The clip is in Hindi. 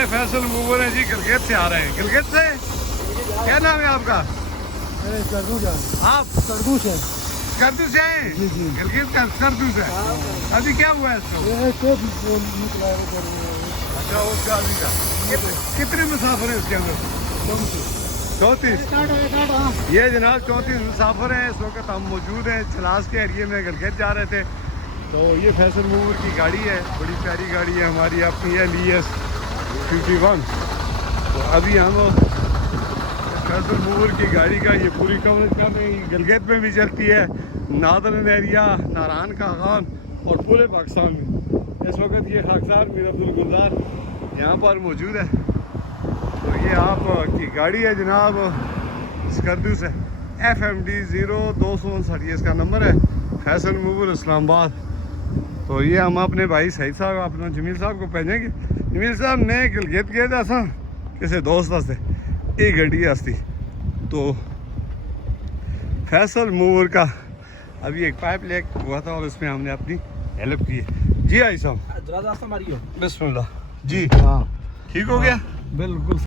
हमारे फैसल मूवर हैं जी, गिलगित से आ रहे हैं। गिलगित से क्या नाम है आपका? आप सरदू से स्कर्दू से हैं? जी, जी। गिलगित का स्कर्दू से। अभी क्या हुआ है इसको? अच्छा, उसका अभी का कितने मुसाफिर हैं इसके अंदर? 34। ये जनाब 34 मुसाफिर हैं। इस वक्त हम मौजूद हैं चलास के एरिए में, गिलगित जा रहे थे। तो ये फैसल मूवर की गाड़ी है, बड़ी प्यारी गाड़ी है हमारी अपनी है LES 51। तो अभी हम फैसल मूवर की गाड़ी का ये पूरी कवरेज कर रहे हैं। गिलगित में भी चलती है, नादरन एरिया, नारायण का खान और पूरे पाकिस्तान में। इस वक्त ये खाकसार मीर अब्दुल गुलजार यहाँ पर मौजूद है। तो ये आप की गाड़ी है जनाब स्कर्दू से, FMD 0259 ये इसका नंबर है, फैसल मूवर इस्लामाबाद। तो ये हम अपने भाई सईद साहब अपना जमील साहब को भेजेंगे। जमील साहब मैं गिलगित गया था सा किसी दोस्त से एक गड्डी आती, तो फैसल मूवर का अभी एक पाइप लीक हुआ था और उसमें हमने अपनी हेल्प की है। जी आई साहब बिस्मिल्लाह जी। हाँ ठीक हो गया? बिल्कुल।